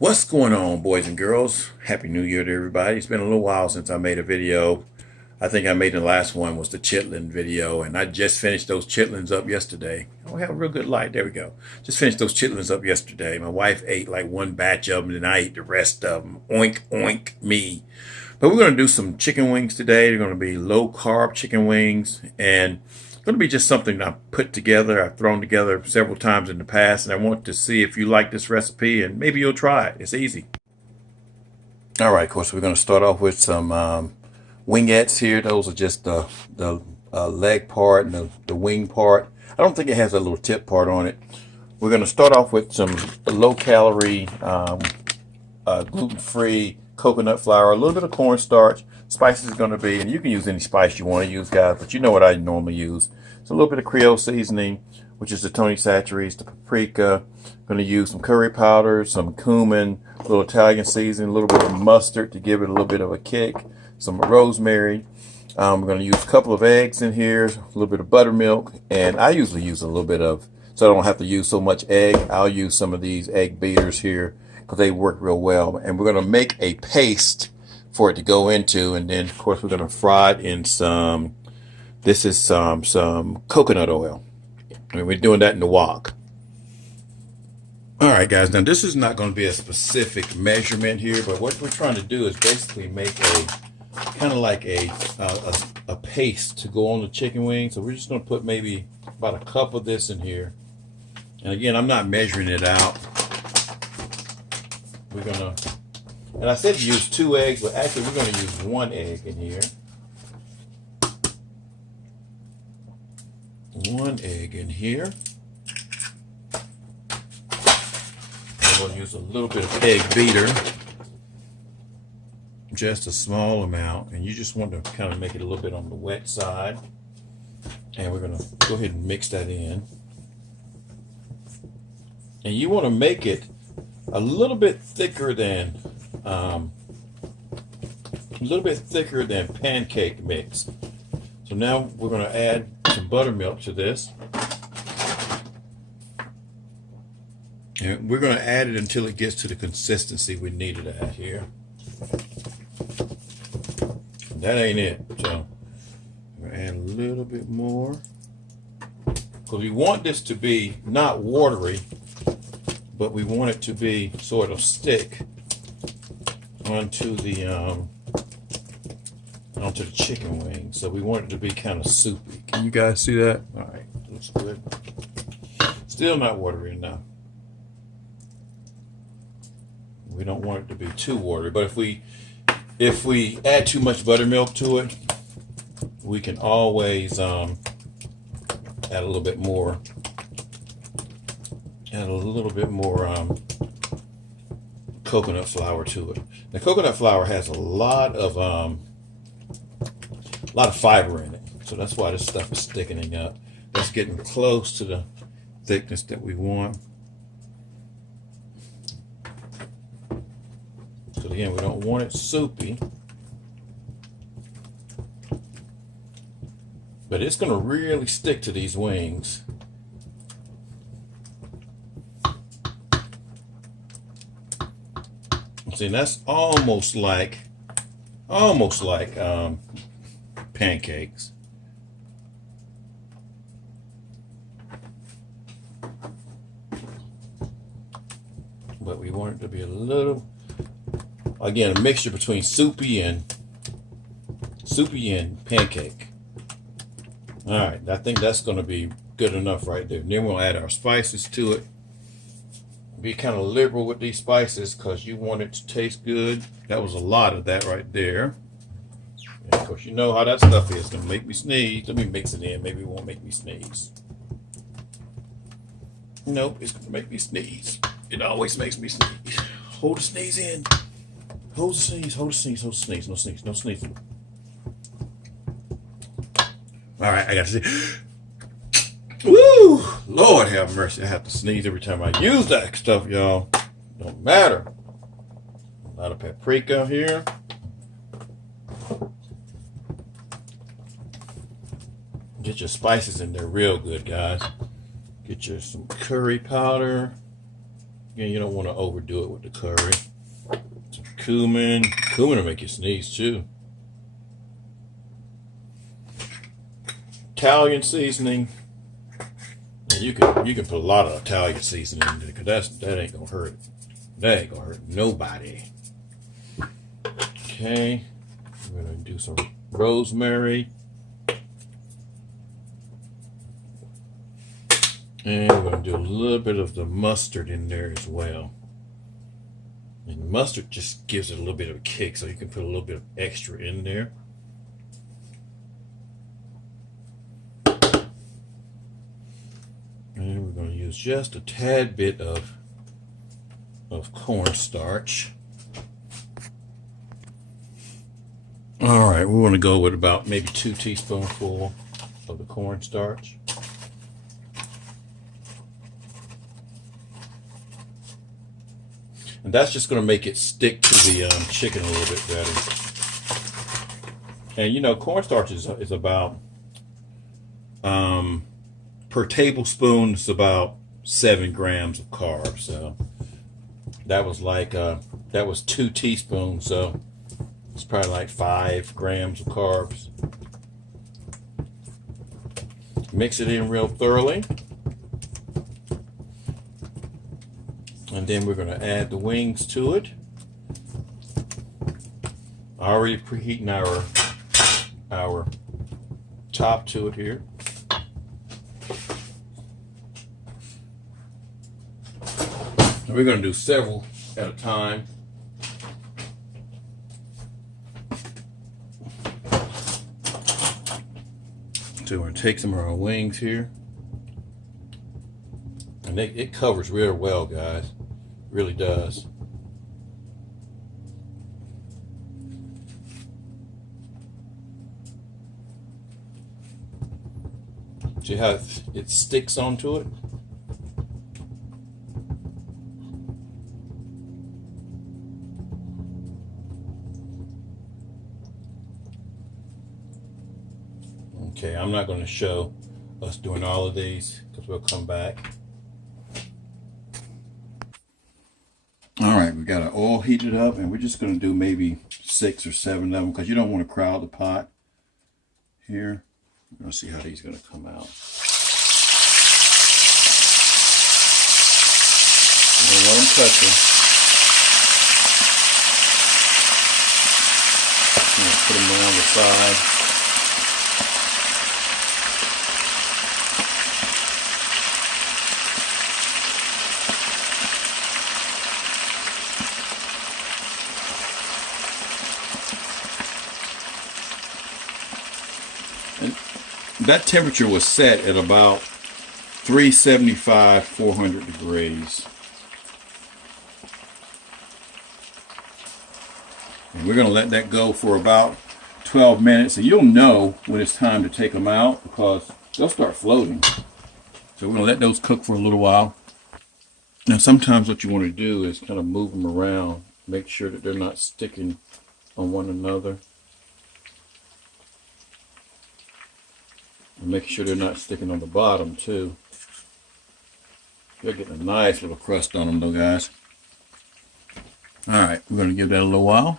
What's going on, boys and girls? Happy New Year to everybody. It's been a little while since I made a video. I think I made the last one was the chitlin video, and I just finished those chitlins up yesterday. Oh, we have a real good light. There we go. Just finished those chitlins up yesterday. My wife ate like one batch of them, and I ate the rest of them. Oink, oink, me. But we're going to do some chicken wings today. They're going to be low carb chicken wings, and it's going to be just something I put together. I've thrown together several times in the past, and I want to see if you like this recipe, and maybe you'll try it. It's easy. All right, of course, we're going to start off with some wingettes here. Those are just the leg part and the wing part. I don't think it has a little tip part on it. We're going to start off with some low-calorie, gluten-free coconut flour, a little bit of cornstarch. Spices is going to be, and you can use any spice you want to use, guys, but you know what I normally use. So a little bit of Creole seasoning, which is the Tony Chachere's, the paprika. I'm going to use some curry powder, some cumin, a little Italian seasoning, a little bit of mustard to give it a little bit of a kick, some rosemary. I'm going to use a couple of eggs in here, a little bit of buttermilk, and I usually use a little bit of, so I don't have to use so much egg. I'll use some of these egg beaters here because they work real well. And we're going to make a paste for it to go into, and then of course we're going to fry it in some, this is some coconut oil. And we're doing that in the wok. All right, guys, now this is not going to be a specific measurement here, but what we're trying to do is basically make a kind of like a paste to go on the chicken wing. So we're just going to put maybe about a cup of this in here. And again, I'm not measuring it out. We're going to, and I said use 2 eggs, but actually we're going to use 1 egg in here. 1 egg in here. I'm going to use a little bit of egg beater. Just a small amount. And you just want to kind of make it a little bit on the wet side. And we're going to go ahead and mix that in. And you want to make it a little bit thicker than pancake mix. So now we're going to add some buttermilk to this. And we're going to add it until it gets to the consistency we need it at here. And that ain't it. So we're going to add a little bit more. Because we want this to be not watery, but we want it to be sort of stick onto the chicken wing. So we want it to be kind of soupy. Can you guys see that? All right, looks good. Still not watery enough. We don't want it to be too watery, but if we add too much buttermilk to it, we can always add a little bit more. Add a little bit more coconut flour to it. Now, coconut flour has a lot of fiber in it, so that's why this stuff is thickening up. That's getting close to the thickness that we want. So again, we don't want it soupy, but it's going to really stick to these wings. See, that's almost like pancakes. But we want it to be a little, again, a mixture between soupy and pancake. All right, I think that's going to be good enough right there. And then we'll add our spices to it. Be kind of liberal with these spices because you want it to taste good. That was a lot of that right there. And of course, you know how that stuff is. It's going to make me sneeze. Let me mix it in. Maybe it won't make me sneeze. Nope, it's going to make me sneeze. It always makes me sneeze. Hold the sneeze in. Hold the sneeze. Hold the sneeze. Hold the sneeze. No sneeze. No sneezing. All right, I got to see. Woo! Lord have mercy. I have to sneeze every time I use that stuff, y'all. Don't matter. A lot of paprika here. Get your spices in there real good, guys. Get your some curry powder. Again, you don't want to overdo it with the curry. Some cumin. Cumin will make you sneeze too. Italian seasoning. And you can put a lot of Italian seasoning in there, because that ain't gonna hurt. That ain't gonna hurt nobody. Okay, we're gonna do some rosemary. And we're going to do a little bit of the mustard in there as well. And the mustard just gives it a little bit of a kick, so you can put a little bit of extra in there. And we're going to use just a tad bit of cornstarch. All right, we want to go with about maybe 2 teaspoonfuls of the cornstarch. And that's just going to make it stick to the chicken a little bit better. And you know, cornstarch is about, per tablespoon, it's about 7 grams of carbs. So that was like, that was 2 teaspoons. So it's probably like 5 grams of carbs. Mix it in real thoroughly. And then we're going to add the wings to it. Already preheating our top to it here. And we're going to do several at a time. So we're going to take some of our wings here. And it covers real well, guys. Really does. See how it sticks onto it? Okay, I'm not going to show us doing all of these because we'll come back. All right, we got our oil heated up, and we're just going to do maybe 6 or 7 of them because you don't want to crowd the pot here. We're going to see how these are going to come out. Don't let them touch them. Put them around the side. That temperature was set at about 375, 400 degrees. And we're going to let that go for about 12 minutes. And you'll know when it's time to take them out because they'll start floating. So we're going to let those cook for a little while. Now sometimes what you want to do is kind of move them around. Make sure that they're not sticking on one another. And make sure they're not sticking on the bottom too. They're getting a nice little crust on them though, guys. Alright, we're going to give that a little while.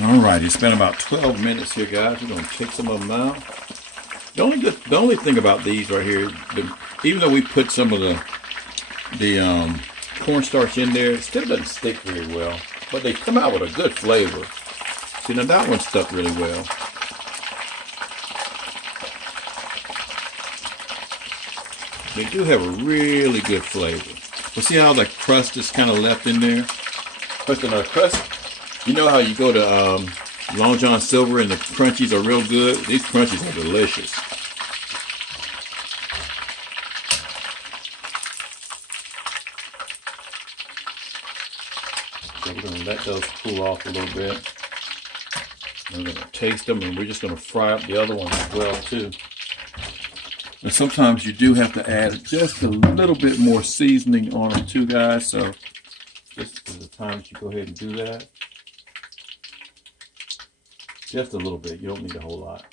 Alright, it's been about 12 minutes here, guys. We're going to take some of them out. The only thing about these right here, even though we put some of the cornstarch in there, it still doesn't stick very well. But they come out with a good flavor. See, now that one stuck really well. They do have a really good flavor. But see how the crust is kind of left in there? But the crust, you know how you go to Long John Silver and the crunchies are real good? These crunchies are delicious. So we're going to let those cool off a little bit. We're going to taste them, and we're just going to fry up the other ones as well too. And sometimes you do have to add just a little bit more seasoning on them too, guys. So this is the time that you go ahead and do that. Just a little bit. You don't need a whole lot.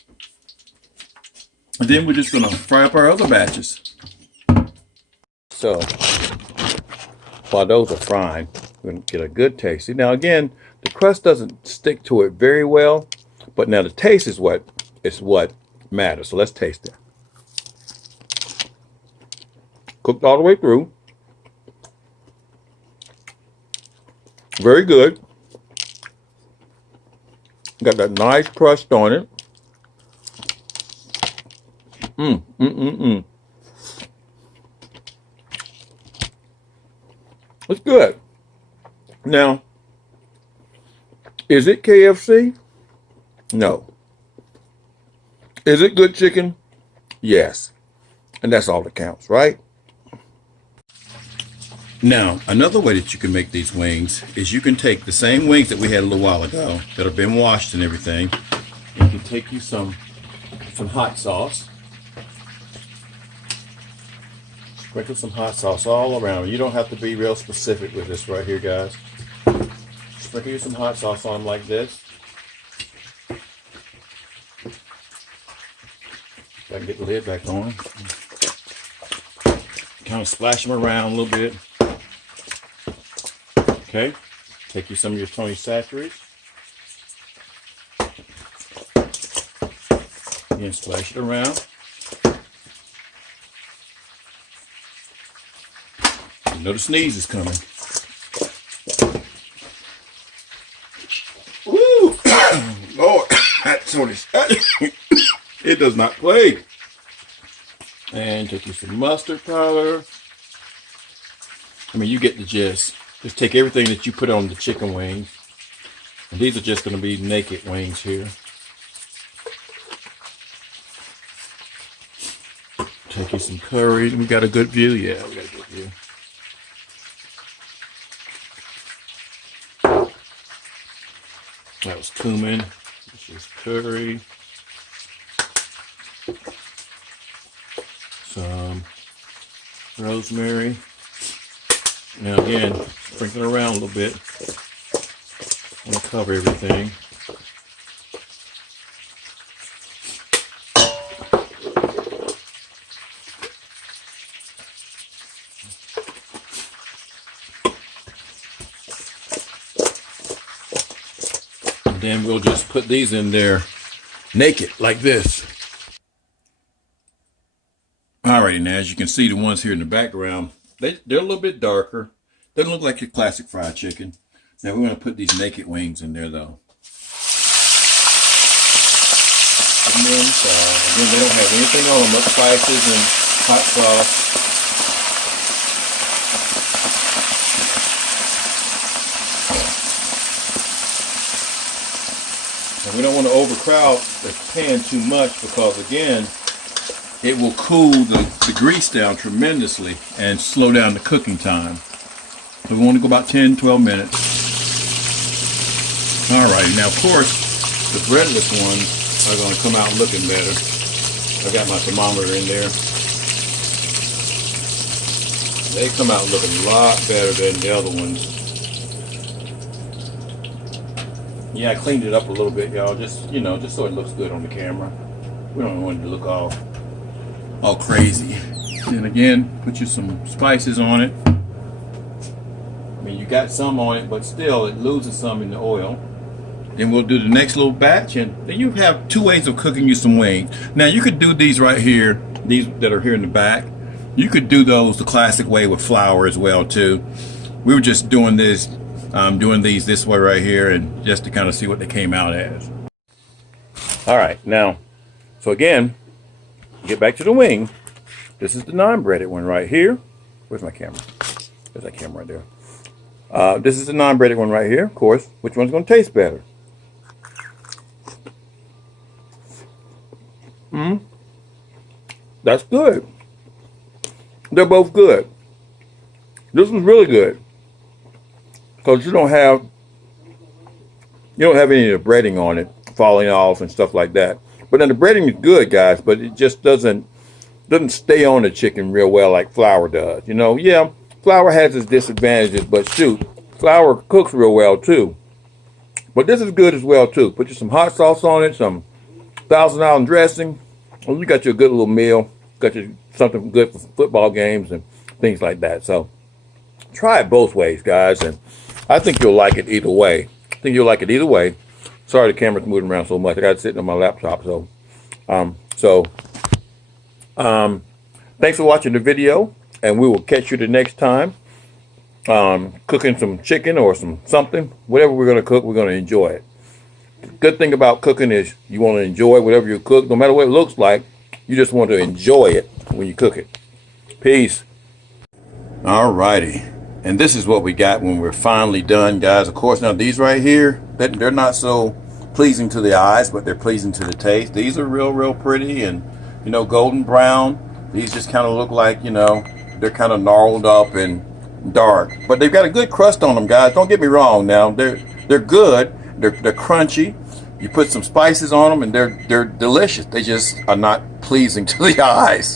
And then we're just going to fry up our other batches. So while those are frying, we're going to get a good taste. See, now again, the crust doesn't stick to it very well, but now the taste is what matters. So let's taste it. Cooked all the way through. Very good. Got that nice crust on it. It's good. Now, is it KFC? No. Is it good chicken? Yes. And that's all that counts, right? Now, another way that you can make these wings is you can take the same wings that we had a little while ago that have been washed and everything. You can take you some hot sauce. Sprinkle some hot sauce all around. You don't have to be real specific with this right here, guys. Sprinkle you some hot sauce on like this. If I can get the lid back on. Kind of splash them around a little bit. Okay. Take you some of your Tony Chachere's. Again, splash it around. You know the sneeze is coming. Woo! Lord, that's Tony. It does not play. And take you some mustard powder. I mean, you get the gist. Just take everything that you put on the chicken wings. And these are just going to be naked wings here. Take you some curry. We got a good view? Yeah, we got a good view. That was cumin. This is curry. Some rosemary. Now again, sprinkle it around a little bit. I'm going to cover everything. And then we'll just put these in there naked like this. Alrighty, now as you can see, the ones here in the background, they're a little bit darker. Doesn't look like your classic fried chicken. Now we're going to put these naked wings in there though. Put them inside. Again, they don't have anything on them but spices and hot sauce. And we don't want to overcrowd the pan too much because again, it will cool the grease down tremendously and slow down the cooking time. So we want to go about 10-12 minutes. Alright, now of course, the breadless ones are going to come out looking better. I got my thermometer in there. They come out looking a lot better than the other ones. Yeah, I cleaned it up a little bit, y'all, just so it looks good on the camera. We don't want it to look all crazy. And again, put you some spices on it. I mean, you got some on it, but still it loses some in the oil. Then we'll do the next little batch, and then you have two ways of cooking you some wings. Now you could do these right here, these that are here in the back. You could do those the classic way with flour as well too. We were just doing this, doing these this way right here, and just to kind of see what they came out as. All right, now, so again, get back to the wing. This is the non-breaded one right here. Where's my camera? There's that camera right there. This is the non-breaded one right here, of course. Which one's going to taste better? That's good. They're both good. This one's really good because you don't have any of the breading on it falling off and stuff like that. But then the breading is good, guys, but it just doesn't stay on the chicken real well like flour does. You know, yeah, flour has its disadvantages, but shoot, flour cooks real well too. But this is good as well too. Put you some hot sauce on it, some Thousand Island dressing. Well, you got you a good little meal. Got you something good for football games and things like that. So Try it both ways, guys, and I think you'll like it either way. I think you'll like it either way. Sorry, the camera's moving around so much. I got it sitting on my laptop. Thanks for watching the video, and we will catch you the next time. Cooking some chicken or something, whatever we're going to cook, we're going to enjoy it. The good thing about cooking is you want to enjoy whatever you cook, no matter what it looks like. You just want to enjoy it when you cook it. Peace. All righty. And this is what we got when we're finally done, guys. Of course, now these right here, they're not so pleasing to the eyes, but they're pleasing to the taste. These are real pretty and, you know, golden brown. These just kind of look like, you know, they're kind of gnarled up and dark. But they've got a good crust on them, guys. Don't get me wrong now. They're good. They're crunchy. You put some spices on them and they're delicious. They just are not pleasing to the eyes.